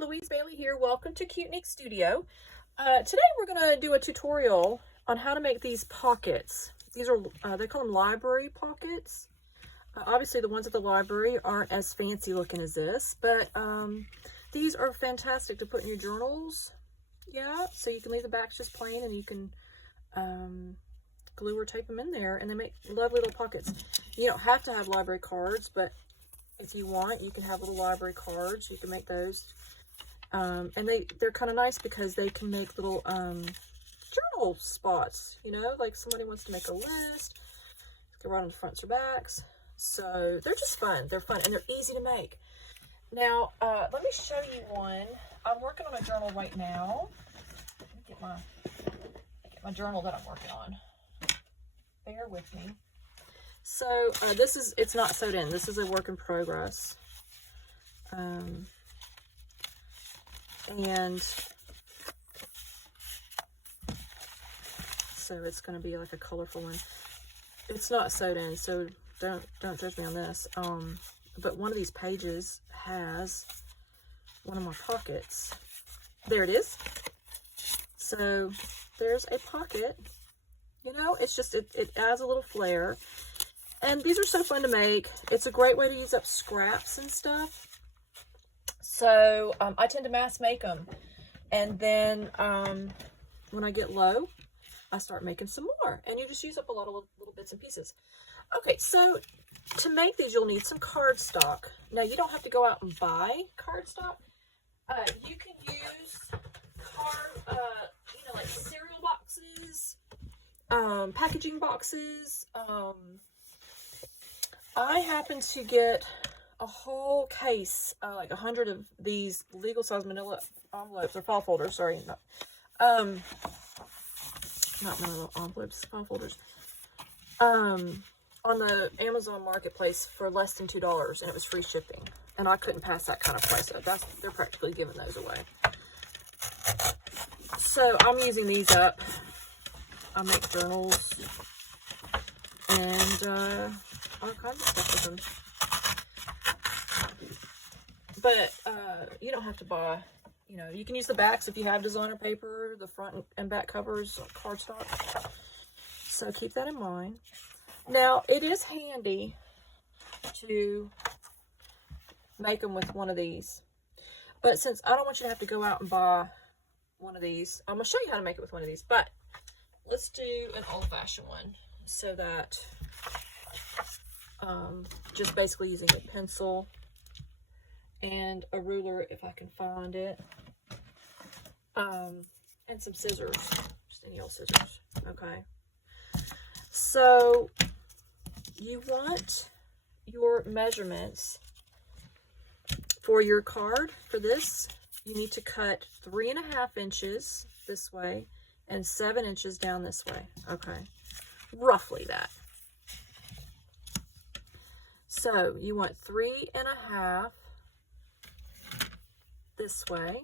Louise Bailey here. Welcome to Cuteneek Studio. Today we're going to do a tutorial on how to make these pockets. These are, they call them library pockets. Obviously the ones at the library aren't as fancy looking as this, but these are fantastic to put in your journals. Yeah, so you can leave the backs just plain and you can glue or tape them in there and they make lovely little pockets. You don't have to have library cards, but if you want, you can have little library cards. You can make those. And they're kind of nice because they can make little journal spots, you know, like somebody wants to make a list. You can write on the fronts or backs. So they're just fun. They're fun and they're easy to make. Now, let me show you one. I'm working on a journal right now. Let me get my journal that I'm working on. Bear with me. So it's not sewed in. This is a work in progress. And so it's going to be like a colorful one. It's not sewed in, so don't judge me on this. But one of these pages has one of my pockets. There it is. So there's a pocket. You know, it's just, it adds a little flair. And these are so fun to make. It's a great way to use up scraps and stuff. So I tend to mass make them. And then when I get low, I start making some more. And you just use up a lot of little bits and pieces. Okay, so to make these, you'll need some cardstock. Now, you don't have to go out and buy cardstock. You can use like cereal boxes, packaging boxes. I happen to get a whole case, like 100 of these legal size manila envelopes or file folders. Sorry, not manila envelopes, file folders. On the Amazon Marketplace for less than $2, and it was free shipping. And I couldn't pass that kind of price up. They're practically giving those away. So I'm using these up. I make journals and all kinds of stuff with them. But you don't have to buy, you know, you can use the backs if you have designer paper, the front and back covers, cardstock. So keep that in mind. Now, it is handy to make them with one of these. But since I don't want you to have to go out and buy one of these, I'm going to show you how to make it with one of these. But let's do an old-fashioned one so that just basically using a pencil and a ruler if I can find it, and some scissors, just any old scissors. Okay, so you want your measurements for your card. For this, you need to cut 3.5 inches this way and 7 inches down this way. Okay, roughly that. So you want 3.5 this way,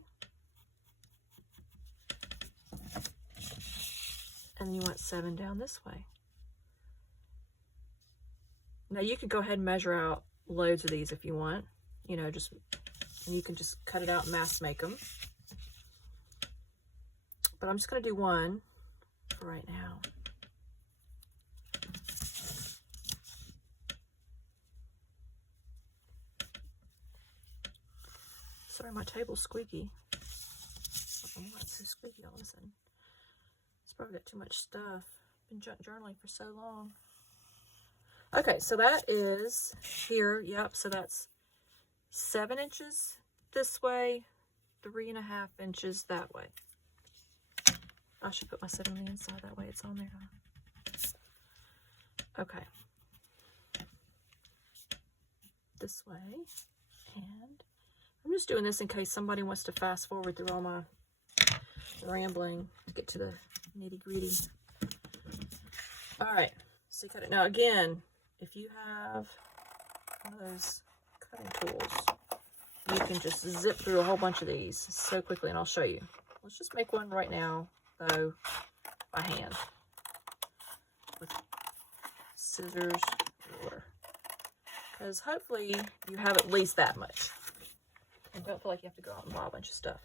and you want 7 down this way. Now you could go ahead and measure out loads of these if you want, you know, and you can just cut it out and mass make them. But I'm just going to do one for right now. Sorry, my table's squeaky. Oh, it's so squeaky all of a sudden. It's probably got too much stuff. Been journaling for so long. Okay, so that is here. Yep, so that's 7 inches this way, 3.5 inches that way. I should put my 7 on the inside, that way it's on there. Okay. This way, and I'm just doing this in case somebody wants to fast forward through all my rambling to get to the nitty-gritty. All right, so cut it. Now again, if you have one of those cutting tools, you can just zip through a whole bunch of these so quickly, and I'll show you. Let's just make one right now, though, by hand with scissors, ruler, because hopefully you have at least that much. Don't feel like you have to go out and buy a bunch of stuff.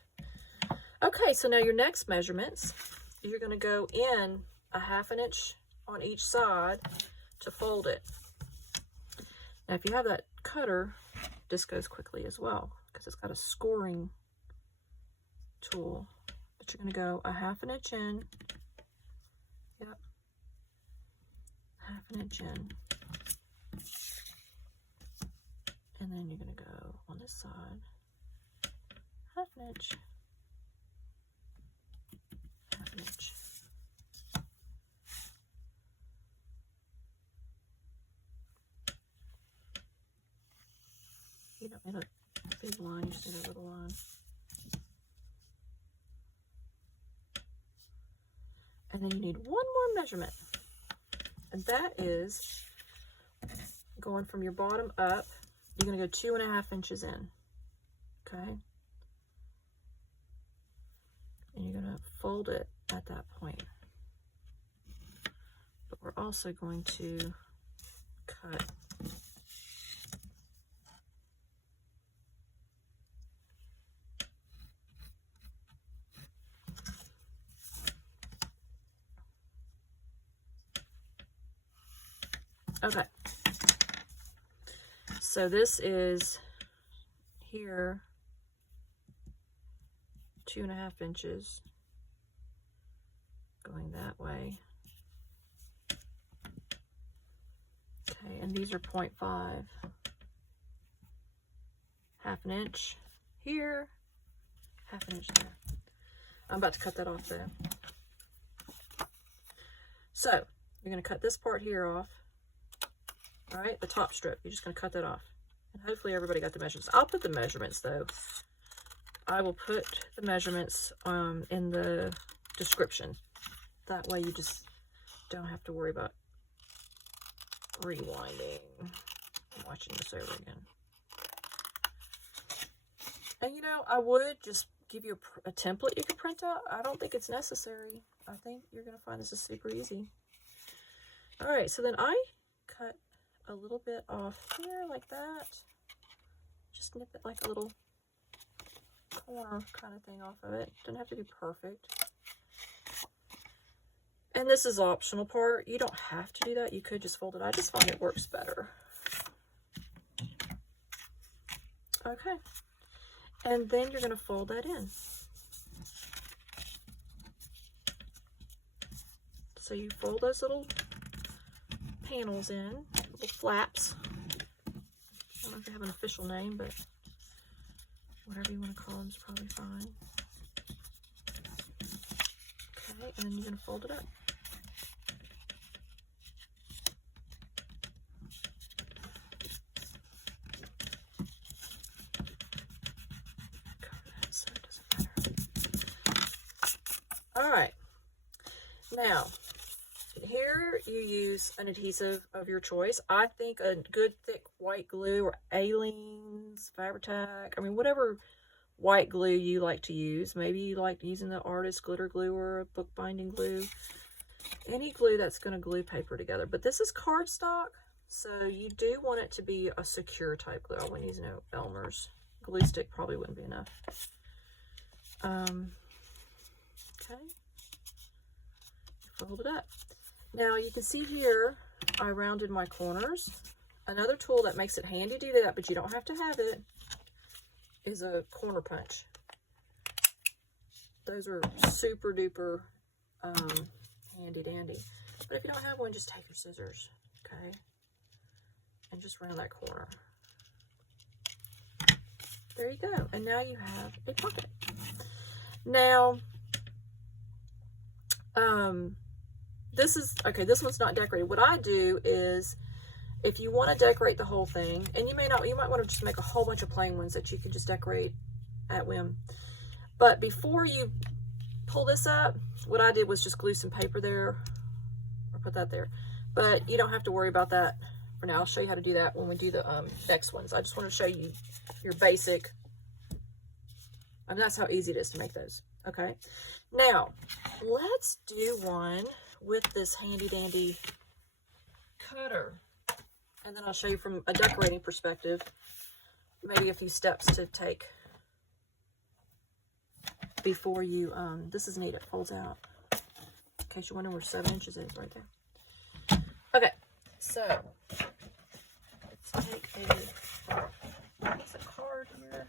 Okay, so now your next measurements, you're going to go in a 1/2 inch on each side to fold it. Now, if you have that cutter, this goes quickly as well because it's got a scoring tool. But you're going to go a 1/2 inch in. Yep. 1/2 inch in. And then you're going to go on this side, 1/2 inch, 1/2 inch. You don't need a big line, you just need a little line. And then you need one more measurement. And that is going from your bottom up. You're going to go 2.5 inches in. Okay? And you're going to fold it at that point. But we're also going to cut. Okay. So this is here, 2.5 inches, going that way. Okay, and these are 0.5. 1/2 inch here, 1/2 inch there. I'm about to cut that off there. So you're going to cut this part here off. All right, the top strip, you're just going to cut that off. And hopefully everybody got the measurements. I'll put the measurements though. I will put the measurements in the description. That way you just don't have to worry about rewinding and watching this over again. And you know, I would just give you a template you can print out. I don't think it's necessary. I think you're going to find this is super easy. All right, so then I cut a little bit off here like that. Just nip it like a little corner kind of thing off of it. Doesn't have to be perfect. And this is optional part. You don't have to do that. You could just fold it. I just find it works better. Okay. And then you're going to fold that in. So you fold those little panels in, little flaps. I don't know if they have an official name, but whatever you want to call them is probably fine. Okay, and then you're going to fold it up. So it doesn't matter. All right. Now, here you use an adhesive of your choice. I think a good thick white glue or Aleene's, Fabri-Tac, I mean whatever white glue you like to use. Maybe you like using the Artist glitter glue or a bookbinding glue. Any glue that's going to glue paper together. But this is cardstock, so you do want it to be a secure type glue. I wouldn't use no Elmer's. Glue stick probably wouldn't be enough. Okay. Fold it up. Now you can see here, I rounded my corners. Another tool that makes it handy to do that, but you don't have to have it, is a corner punch. Those are super duper handy dandy. But if you don't have one, just take your scissors, okay? And just round that corner. There you go. And now you have a pocket. Now, this is, okay, this one's not decorated. What I do is, if you want to decorate the whole thing, and you might want to just make a whole bunch of plain ones that you can just decorate at whim. But before you pull this up, what I did was just glue some paper there, or put that there. But you don't have to worry about that for now. I'll show you how to do that when we do the next ones. I just want to show you your basic, I mean, that's how easy it is to make those. Okay, now let's do one with this handy dandy cutter, and then I'll show you from a decorating perspective maybe a few steps to take before you, this is neat, it folds out. In case you're wondering where 7 inches is, right there. Okay, so let's take a card here.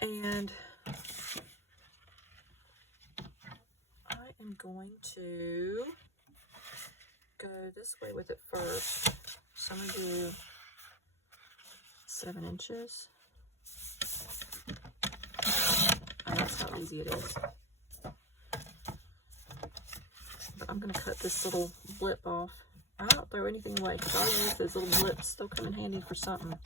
And I am going to go this way with it first. So I'm going to do 7 inches. Oh, that's how easy it is. But I'm going to cut this little blip off. I don't throw anything away because I'll use those little blips. They'll come in handy for something.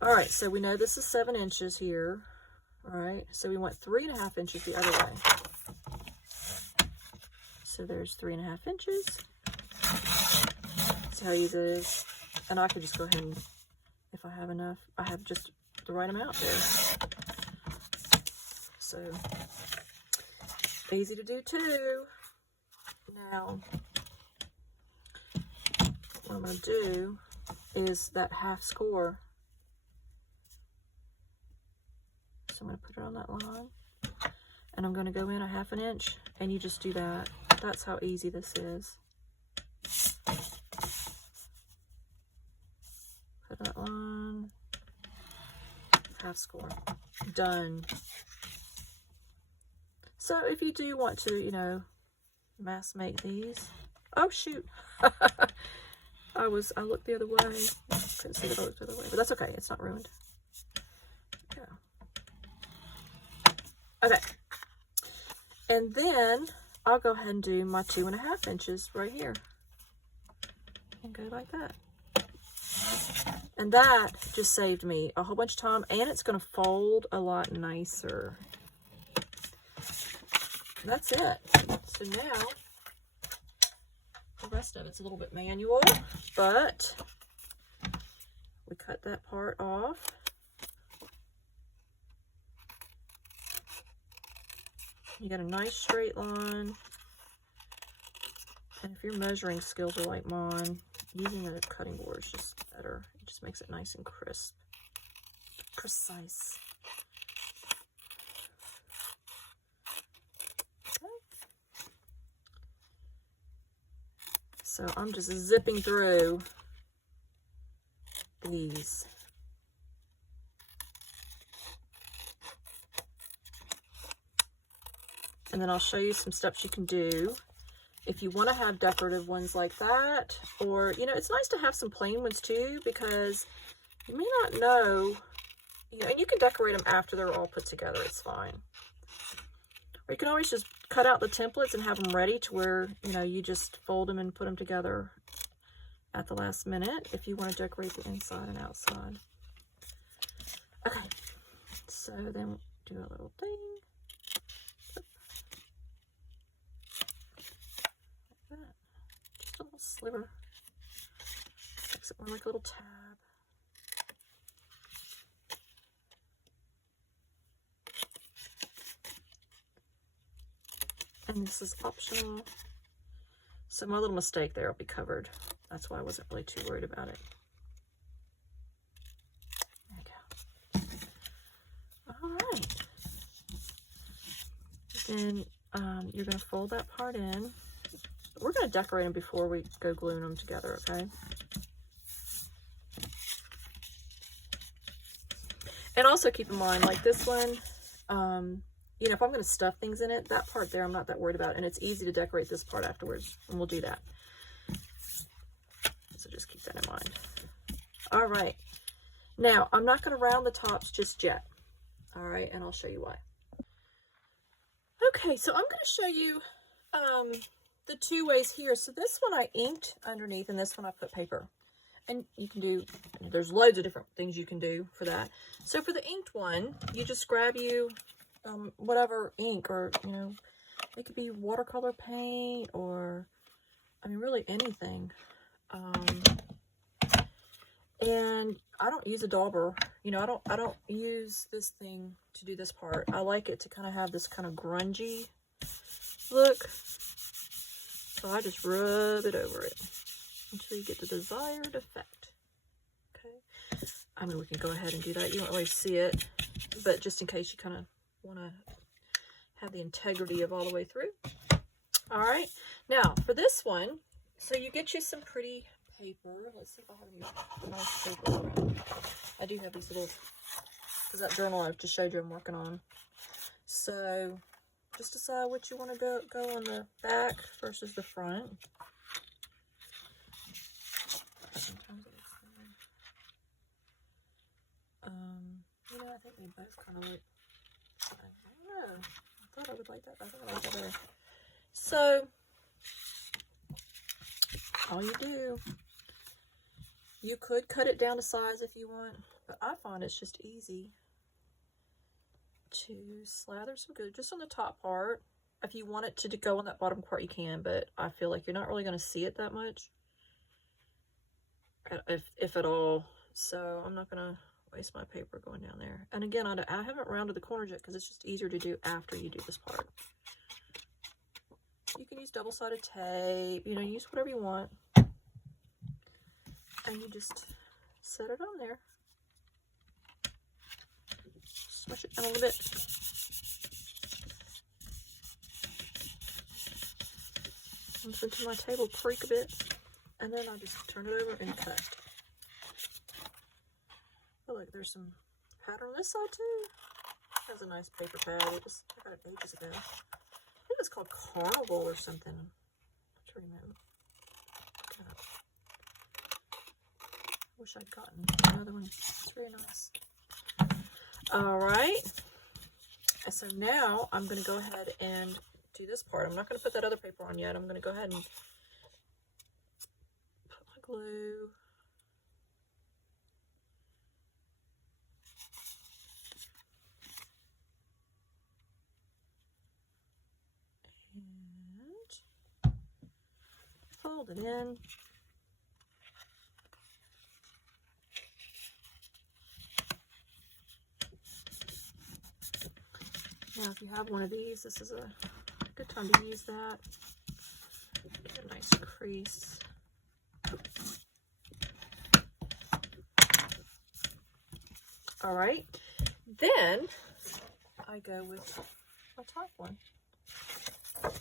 All right, so we know this is 7 inches here. All right, so we want 3.5 inches the other way. So there's 3.5 inches. See how easy it is? And I could just go ahead and, if I have enough, I have just the right amount there. So easy to do too. Now, what I'm going to do is that half score. So I'm going to put it on that line, and I'm going to go in 1/2 inch, and you just do that. That's how easy this is. Put that line, half score, done. So if you do want to, you know, mass make these. Oh shoot! I looked the other way. Couldn't see that I looked the other way, but that's okay. It's not ruined. Yeah. Okay, and then I'll go ahead and do my 2.5 inches right here and go like that. And that just saved me a whole bunch of time, and it's going to fold a lot nicer. That's it. So now the rest of it's a little bit manual, but we cut that part off. You got a nice straight line. And if your measuring skills are like mine, using a cutting board is just better. It just makes it nice and crisp. Precise. Okay. So I'm just zipping through these. And then I'll show you some steps you can do if you want to have decorative ones like that. Or, you know, it's nice to have some plain ones too, because you may not know, you know, and you can decorate them after they're all put together. It's fine. Or you can always just cut out the templates and have them ready to where, you know, you just fold them and put them together at the last minute if you want to decorate the inside and outside. Okay, so then do a little thing. Just a little sliver. Makes it more like a little tab. And this is optional. So my little mistake there will be covered. That's why I wasn't really too worried about it. There you go. All right. Then you're going to fold that part in. We're going to decorate them before we go gluing them together, okay? And also keep in mind, like this one, you know, if I'm going to stuff things in it, that part there I'm not that worried about. And it's easy to decorate this part afterwards. And we'll do that. So just keep that in mind. All right. Now, I'm not going to round the tops just yet. All right. And I'll show you why. Okay. So I'm going to show you the two ways here. So this one I inked underneath, and this one I put paper. And you can do, there's loads of different things you can do for that. So for the inked one, you just grab you whatever ink, or, you know, it could be watercolor paint, or, I mean, really anything. And I don't use a dauber, you know, I don't use this thing to do this part. I like it to kind of have this kind of grungy look. So I just rub it over it. until you get the desired effect. Okay, I mean, we can go ahead and do that. You don't always see it, but just in case you kind of want to have the integrity of all the way through. All right, now for this one, so you get you some pretty paper. Let's see if I have any nice paper around. I do have these little, because that journal I just showed you I'm working on. So just decide what you want to go on the back versus the front. Sometimes it looks better. You know, I think they both kind of look, I don't know. I thought I would like that, but I think I like that better. So all you do, you could cut it down to size if you want, but I find it's just easy to slather some glue just on the top part. If you want it to go on that bottom part, you can, but I feel like you're not really going to see it that much, if at all. So I'm not going to waste my paper going down there. And again, I haven't rounded the corners yet because it's just easier to do after you do this part. You can use double-sided tape, you know, use whatever you want. And you just set it on there. Smush it down a little bit. Listen to my table creak a bit. And then I just turn it over and cut. Oh, look, there's some pattern on this side too. It has a nice paper pad. I got it ages ago. I think it's called Carnival or something. I don't remember. Wish I'd gotten another one. It's very nice. All right. So now I'm going to go ahead and do this part. I'm not going to put that other paper on yet. I'm going to go ahead and put my glue. And fold it in. Now, if you have one of these, this is a good time to use that. Get a nice crease. All right, then I go with my top one. Kind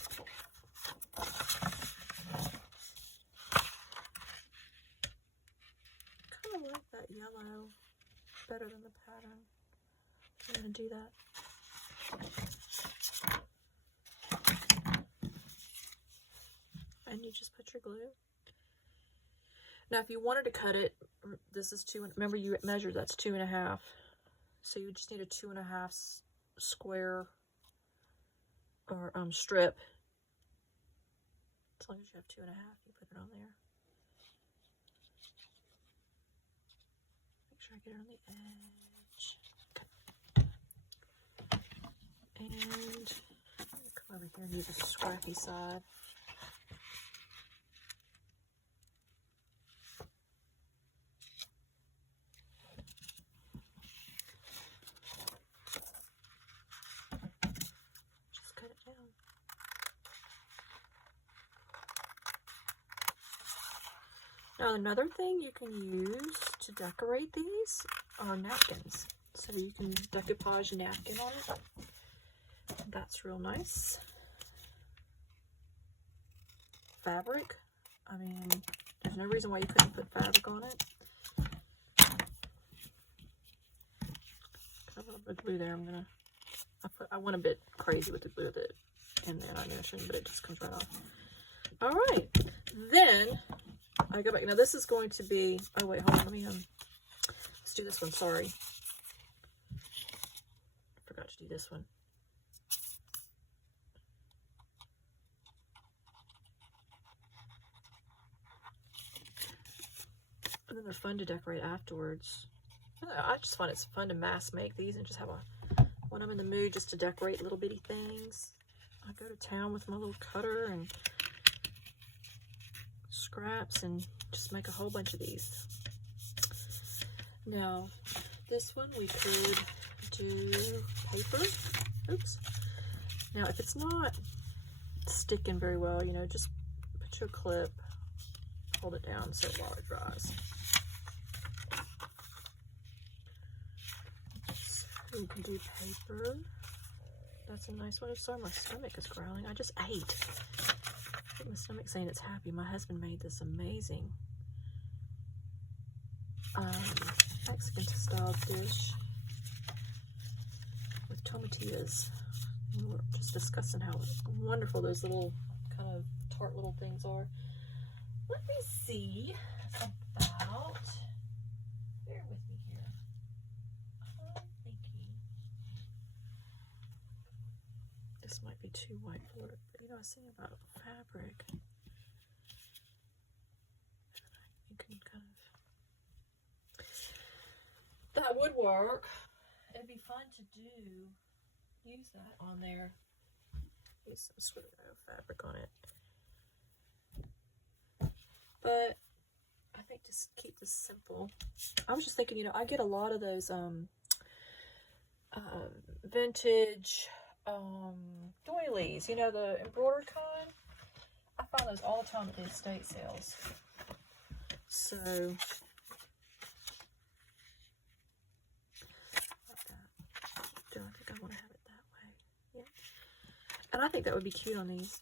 of like that yellow better than the pattern. I'm gonna do that. And you just put your glue. Now, if you wanted to cut it, this is remember you measured, that's 2.5. So you just need a 2.5 square or strip. As long as you have 2.5, you put it on there. Make sure I get it on the edge. And come over here and use a scrappy side. Just cut it down. Now another thing you can use to decorate these are napkins. So you can decoupage a napkin on it. That's real nice. Fabric. I mean, there's no reason why you couldn't put fabric on it. A little bit of glue there. I went a bit crazy with the glue that in there. I mentioned, but it just comes right off. All right. Then I go back. Now this is going to be. Oh wait, hold on. Let me let's do this one. Sorry, I forgot to do this one. And then they're fun to decorate afterwards. I just find it's fun to mass make these and just have when I'm in the mood just to decorate little bitty things. I go to town with my little cutter and scraps and just make a whole bunch of these. Now, this one we could do paper. Oops. Now, if it's not sticking very well, you know, just put your clip hold it down so while it dries. So you can do paper. That's a nice one. Sorry, my stomach is growling. I just ate. I think my stomach's saying it's happy. My husband made this amazing Mexican style dish with tomatillas. We were just discussing how wonderful those little kind of tart little things are. Let me see about, bear with me here. I'm thinking this might be too white for it, but you know, I was thinking about fabric. You can kind of, that would work. It'd be fun to use that on there. Use some sort of fabric on it. But I think just keep this simple. I was just thinking, you know, I get a lot of those vintage doilies, you know, the embroidered kind. I find those all the time at the estate sales. So do I think I want to have it that way? Yeah. And I think that would be cute on these.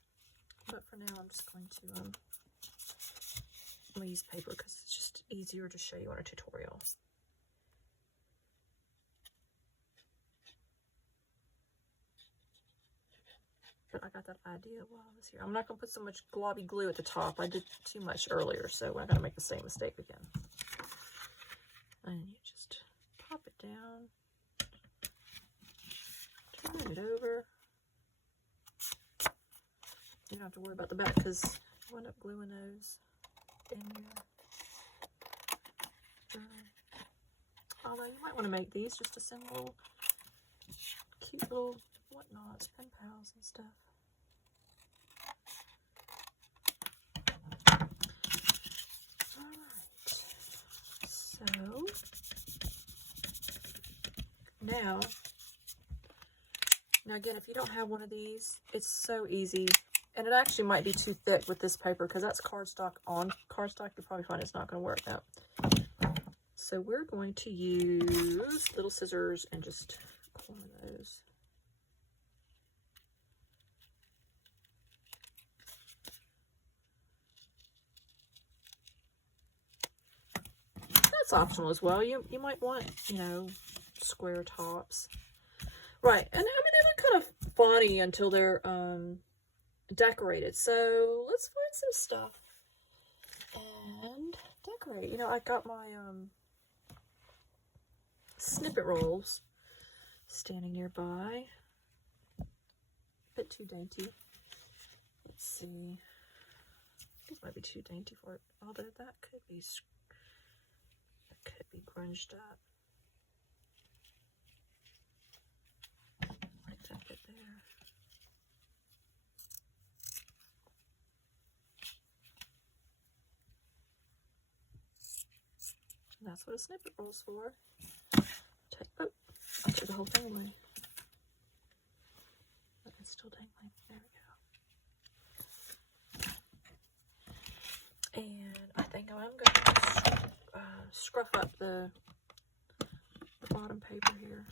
But for now, I'm just going to I'm going to use paper because it's just easier to show you on a tutorial. But I got that idea while I was here. I'm not going to put so much globby glue at the top. I did too much earlier, so we're not going to make the same mistake again. And you just pop it down, turn it over. You don't have to worry about the back because you end up gluing those in your although you might want to make these just to send little cute little whatnots, pen pals and stuff. Alright, so now again, if you don't have one of these, it's so easy. And it actually might be too thick with this paper because that's cardstock on cardstock. You'll probably find it's not going to work out. So we're going to use little scissors and just corner those. That's optional as well. You might want, you know, square tops. Right, and I mean, they look kind of funny until they're decorated. So let's find some stuff and decorate. You know, I got my snippet rolls standing nearby. A bit too dainty. Let's see. These might be too dainty for it. Although that could be grunged up. Like that bit there. And that's what a snippet roll's for. Oh, I took the whole thing away. But it's still dangling. There we go. And I think I'm going to scruff up the bottom paper here.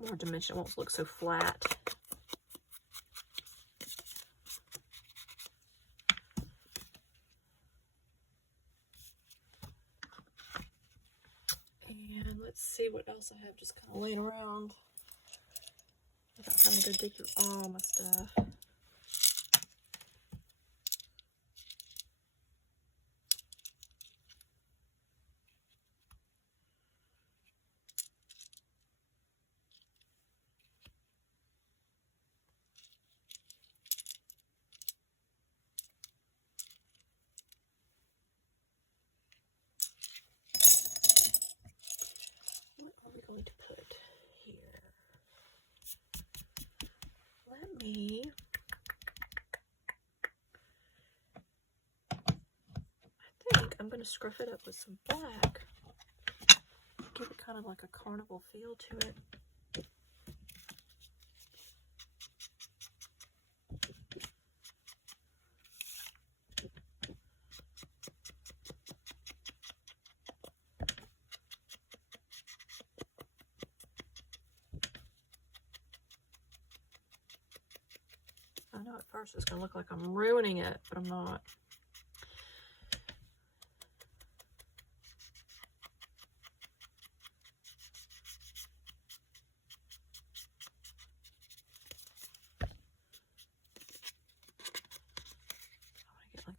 More dimension, it won't look so flat. And let's see what else I have just kind of laying around without having to go dig through all my stuff. Going to put here. Let me, I think I'm going going to scruff it up with some black. Give it kind of like a carnival feel to it. I know at first it's going to look like I'm ruining it, but I'm not.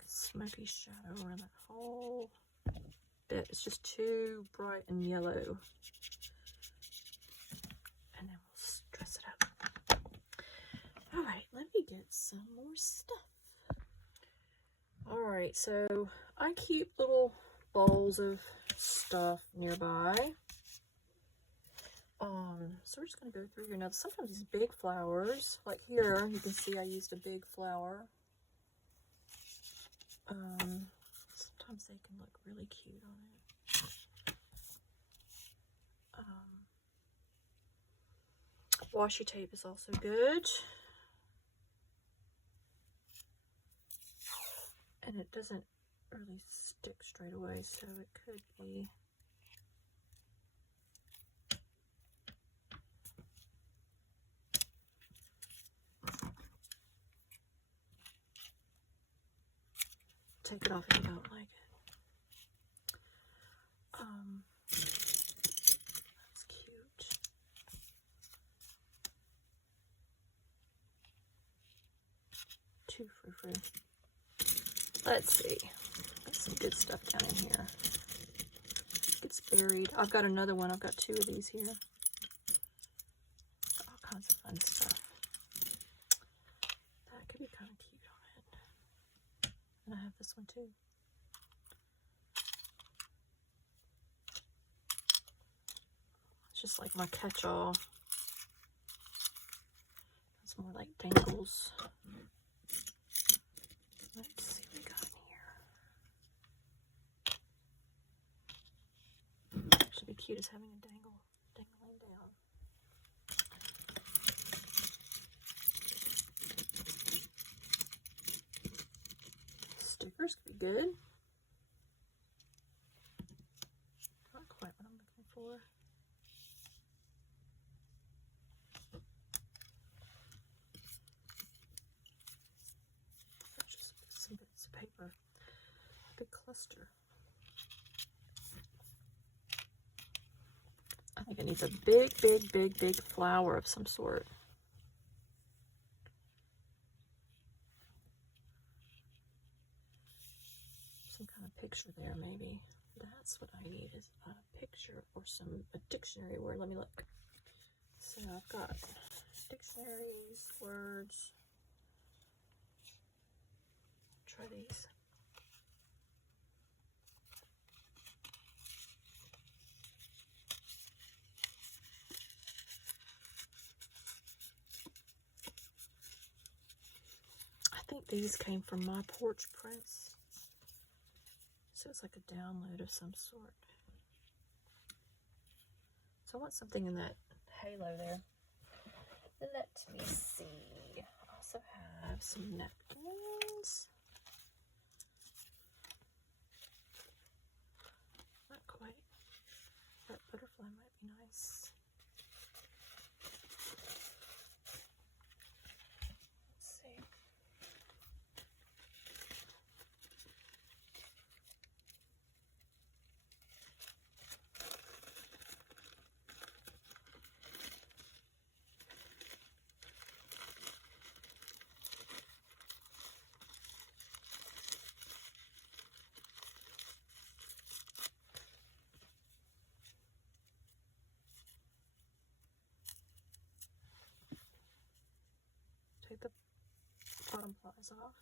Smoky shadow around that whole bit. It's just too bright and yellow. And then we'll dress it up. Alright, let me get some more stuff. Alright, so I keep little bowls of stuff nearby. So we're just going to go through here. Now, sometimes these big flowers, like here, you can see I used a big flower. Sometimes they can look really cute on it. Washi tape is also good. And it doesn't really stick straight away, so it could be take it off if you don't like it. That's cute. Too frou-frou. Let's see. Got some good stuff down in here. It's buried. I've got another one. I've got two of these here. All kinds of fun stuff. That could be kind of cute on it. And I have this one too. It's just like my catch-all. It's more like dangles. Let's see what we got in here. Should be cute as having a dangling down. Stickers could be good. Not quite what I'm looking for. Just some bits of paper. A big cluster. I think it needs a big flower of some sort. Some kind of picture there, maybe. That's what I need, is a picture or a dictionary word. Let me look. So I've got dictionaries, words. Try these. I think these came from My Porch Prints. So it's like a download of some sort. So I want something in that halo there. Let me see. I also have some napkins. Not quite. That butterfly might be nice. Let's see. Take the bottom plies off.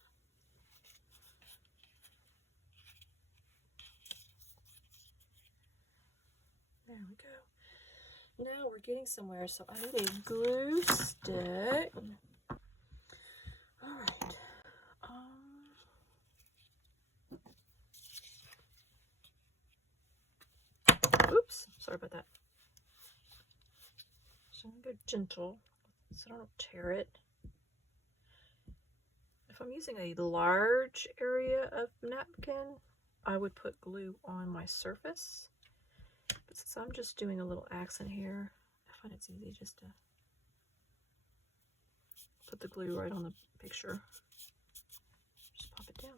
There we go. Now we're getting somewhere, so I need a glue stick. Alright. Sorry about that. So I'm gonna go gentle so I don't tear it. If I'm using a large area of napkin, I would put glue on my surface. But since I'm just doing a little accent here, I find it's easy just to put the glue right on the picture. Just pop it down.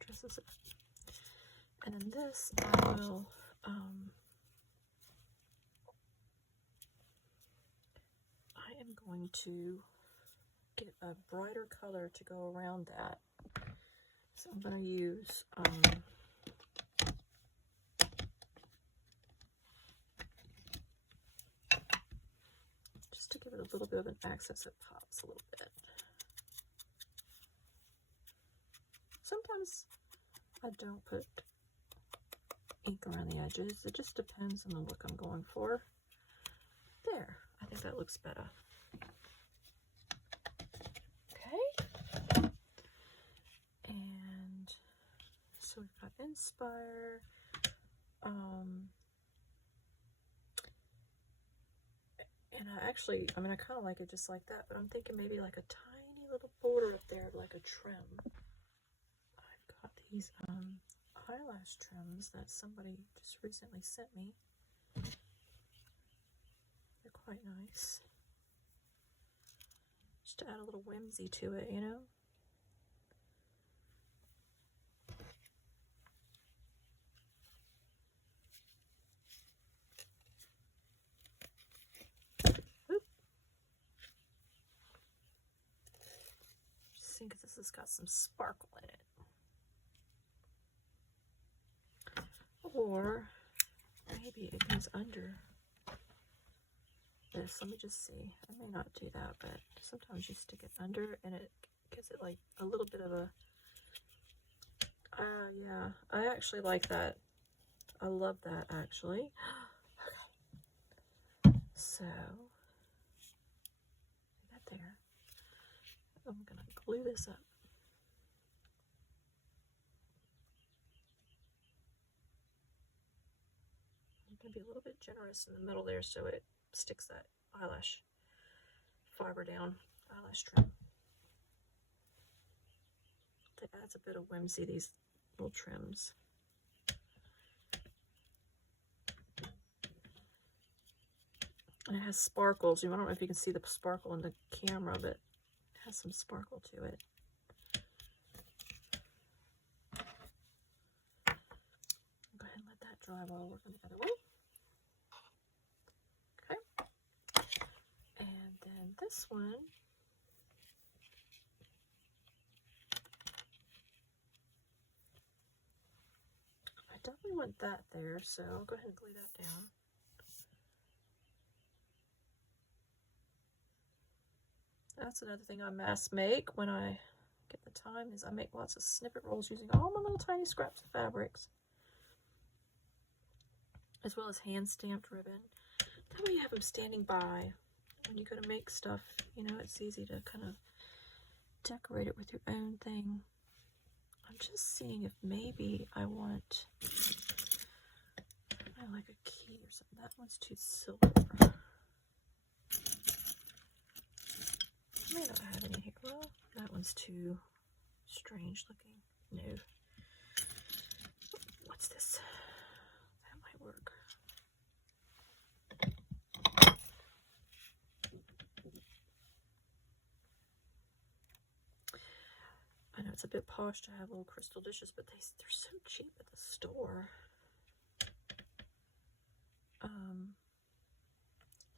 Dress this up. And then this, I will, I am going to get a brighter color to go around that. So I'm going to use just to give it a little bit of an accent so it pops a little bit. Sometimes I don't put ink around the edges. It just depends on the look I'm going for. There, I think that looks better. Okay. And so we've got Inspire. And I mean, I kind of like it just like that, but I'm thinking maybe like a tiny little border up there, like a trim. I've got these eyelash trims that somebody just recently sent me. They're quite nice. Just to add a little whimsy to it, you know? Just think this has got some sparkle in it. Or maybe it goes under this. Let me just see. I may not do that, but sometimes you stick it under and it gives it like a little bit of a, yeah, I actually like that. I love that actually. Okay. So, that there. I'm gonna glue this up. I'm gonna be a little bit generous in the middle there so it sticks that eyelash fiber down, eyelash trim. That adds a bit of whimsy, these little trims. And it has sparkles. I don't know if you can see the sparkle in the camera, but it has some sparkle to it. Go ahead and let that dry while I work on the other one. Okay. And then this one, I definitely want that there, so I'll go ahead and glue that down. That's another thing I mass make when I get the time, is I make lots of snippet rolls using all my little tiny scraps of fabrics, as well as hand stamped ribbon. That way you have them standing by when you go to make stuff. You know, it's easy to kind of decorate it with your own thing. I'm just seeing if maybe I want, I like a key or something. That one's too silver. I may not have any here. Well, that one's too strange looking. No. What's this? That might work. I know it's a bit posh to have little crystal dishes, but they're so cheap at the store.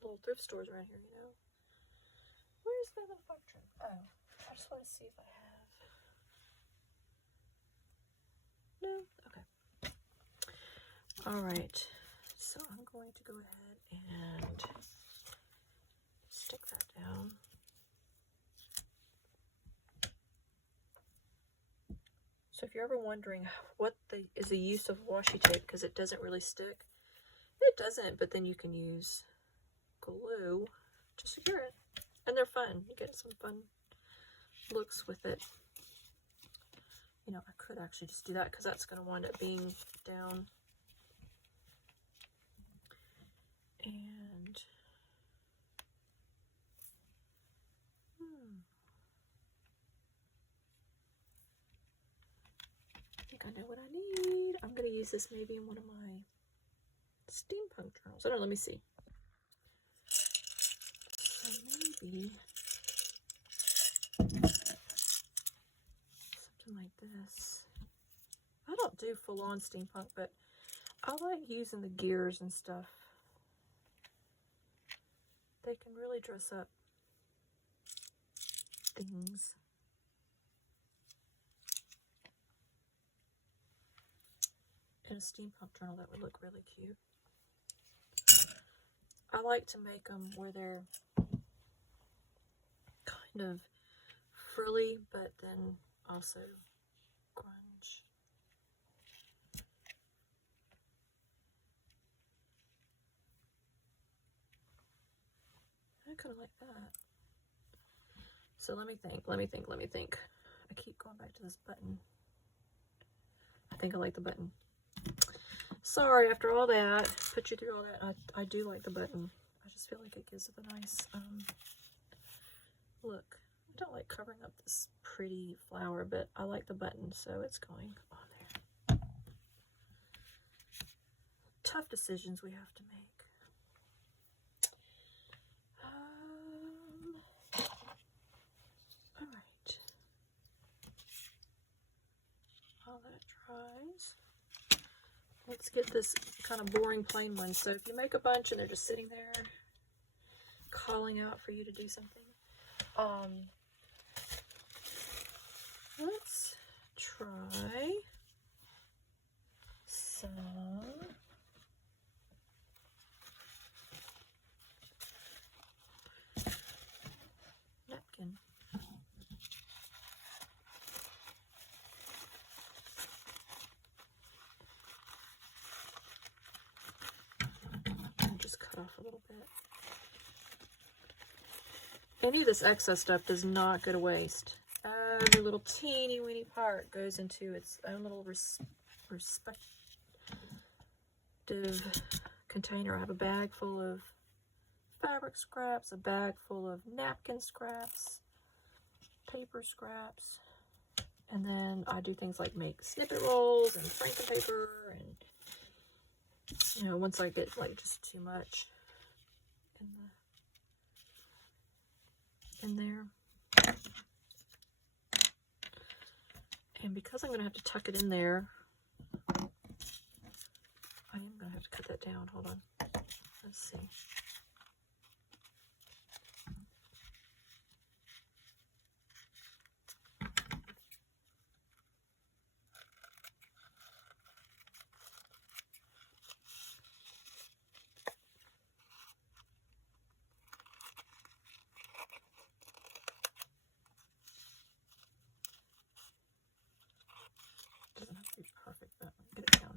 Little thrift stores around here, you know. Where's that little fog trim? Oh, I just want to see if I have. No? Okay. All right. So I'm going to go ahead and stick that down. So if you're ever wondering what is the use of washi tape, because it doesn't really stick, it doesn't, but then you can use glue to secure it. And they're fun. You get some fun looks with it. you know, I could actually just do that because that's going to wind up being down. And I think I know what I need. I'm going to use this maybe in one of my steampunk journals. I don't know, let me see. So maybe something like this. I don't do full-on steampunk, but I like using the gears and stuff. They can really dress up things. In a steampunk journal, that would look really cute. I like to make them where they're kind of frilly, but then also grunge. I kind of like that. So let me think. I keep going back to this button. I think I like the button. Sorry, after all that, put you through all that, I do like the button. I just feel like it gives it a nice look. I don't like covering up this pretty flower, but I like the button, so it's going on there. Tough decisions we have to make. All right. While that dries, let's get this kind of boring plain one. So if you make a bunch and they're just sitting there calling out for you to do something, let's try some napkin. And just cut off a little bit. Any of this excess stuff does not go to waste. Every little teeny weeny part goes into its own little respective container. I have a bag full of fabric scraps, a bag full of napkin scraps, paper scraps, and then I do things like make snippet rolls and franken paper, and you know, once I get like just too much in there. And because I'm going to have to tuck it in there, I am going to have to cut that down. Hold on. Let's see. Doesn't have to be perfect, but get it down.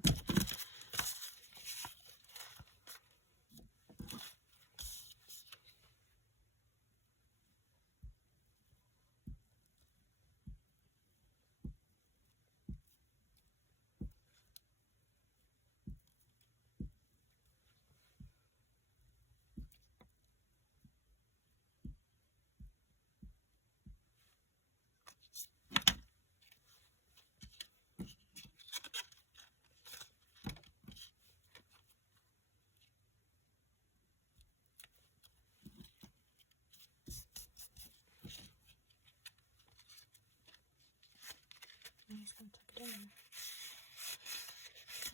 I'm just going to tuck it in.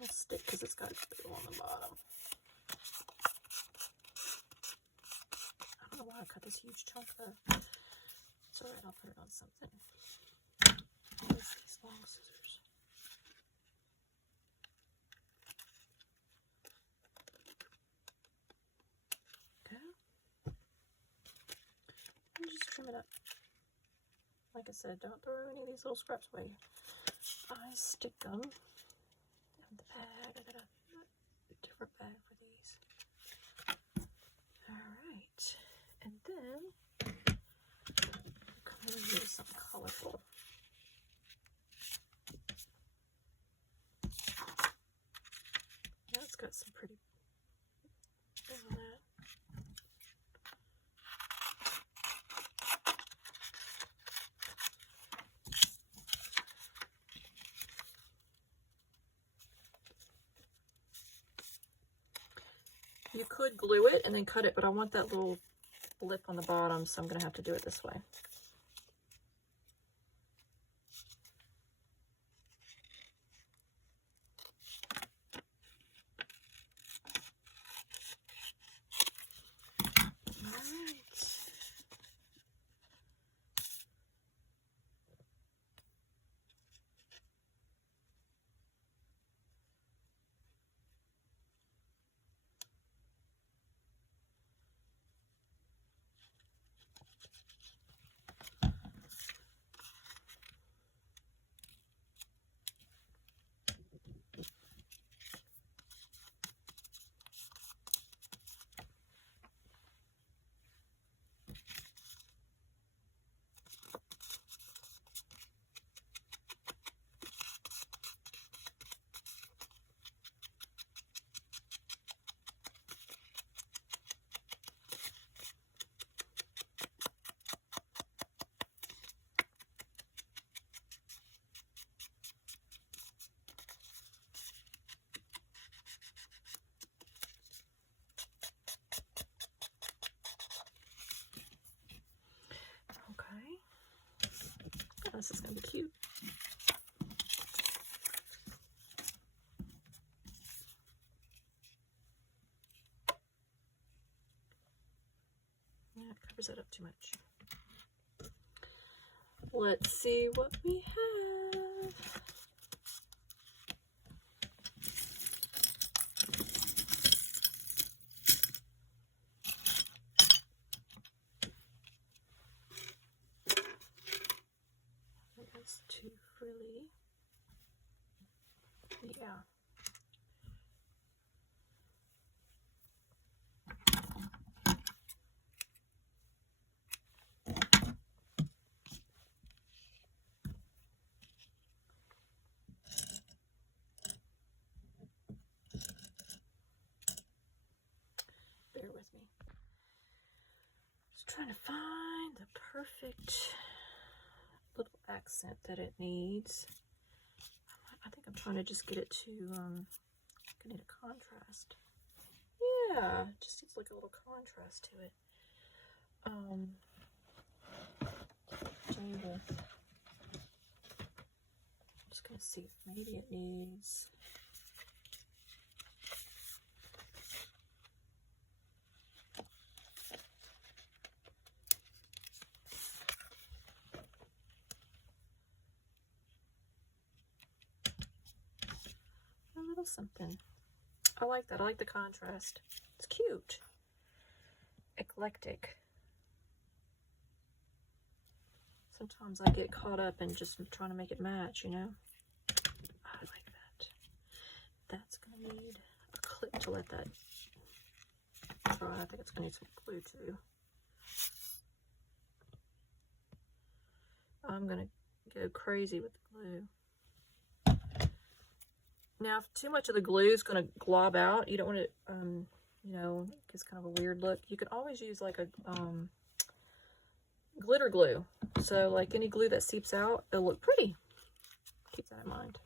It'll stick because it's got glue on the bottom. I don't know why I cut this huge chunk though. It's alright, I'll put it on something. Use these long scissors. Okay. And just trim it up. Like I said, don't throw any of these little scraps away. I stick them in the bag. I got a different bag for these. Alright. And then I'm going to use something colorful. You could glue it and then cut it, but I want that little lip on the bottom, so I'm going to have to do it this way. This is going to be cute. Yeah, it covers it up too much. Let's see what we have. That's too frilly. Yeah. Bear with me. Just trying to find the perfect little accent that it needs. I think I'm trying to just get it to, I need a contrast. Yeah, it just needs like a little contrast to it. I'm just gonna see if maybe it needs. A little something. I like that. I like the contrast. It's cute. Eclectic. Sometimes I get caught up in just trying to make it match, you know? I like that. That's going to need a clip to let that dry. I think it's going to need some glue too. I'm going to go crazy with the glue. Now, if too much of the glue is going to glob out, you don't want it, you know, it gives kind of a weird look. You could always use like a glitter glue. So like any glue that seeps out, it'll look pretty. Keep that in mind.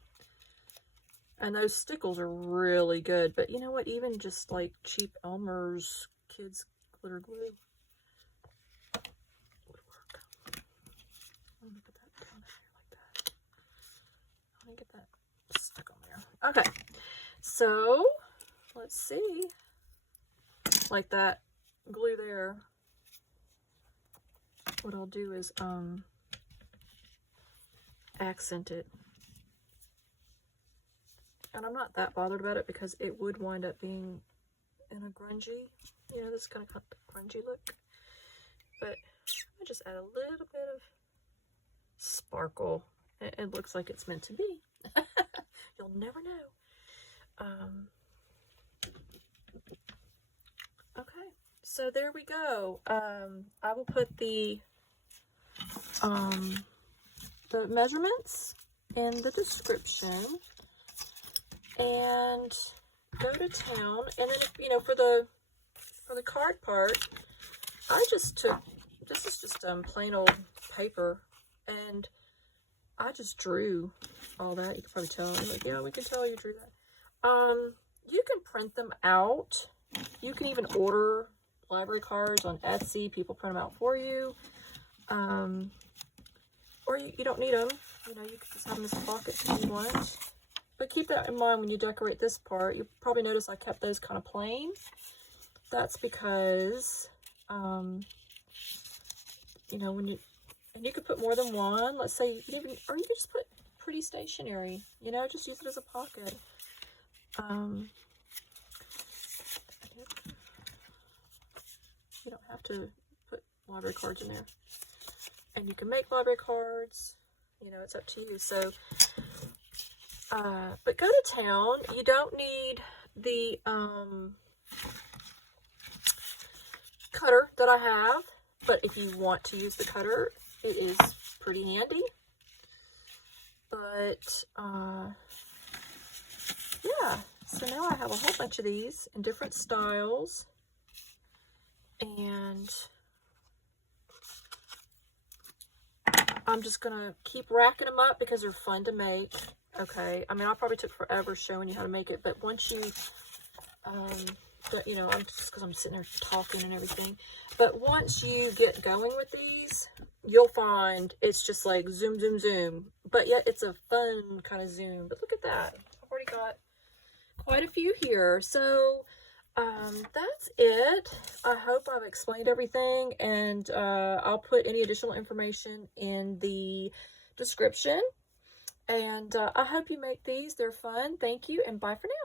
And those stickles are really good. But you know what? Even just like cheap Elmer's kids glitter glue would work. Let me put that down there like that. Let me get that stuck on there. Okay. So let's see. Like that glue there. What I'll do is accent it. And I'm not that bothered about it because it would wind up being in a grungy, you know, this kind of grungy look. But I just add a little bit of sparkle. It looks like it's meant to be. You'll never know. Okay, so there we go. I will put the measurements in the description and go to town. And then, if, you know, for the card part, I just took, this is just plain old paper, and I just drew all that. You can probably tell. Like, yeah, we can tell you drew that. You can print them out You can even order library cards on Etsy. People print them out for you. Or you don't need them. You know, you can just have them as pockets if you want. But keep that in mind when you decorate this part. You'll probably notice I kept those kind of plain. That's because, you know, when you, and you could put more than one. Let's say you can even, or you could just put pretty stationery, you know, just use it as a pocket. You don't have to put library cards in there. And you can make library cards, you know, it's up to you. So, but go to town. You don't need the cutter that I have, but if you want to use the cutter, it is pretty handy. But, yeah, so now I have a whole bunch of these in different styles. And I'm just going to keep racking them up because they're fun to make. Okay, I mean, I probably took forever showing you how to make it, but once you, you know, I'm just because I'm sitting there talking and everything, but once you get going with these, you'll find it's just like zoom, zoom, zoom, but yet it's a fun kind of zoom. But look at that. I've already got quite a few here. So, that's it. I hope I've explained everything, and I'll put any additional information in the description. And I hope you make these. They're fun. Thank you, and bye for now.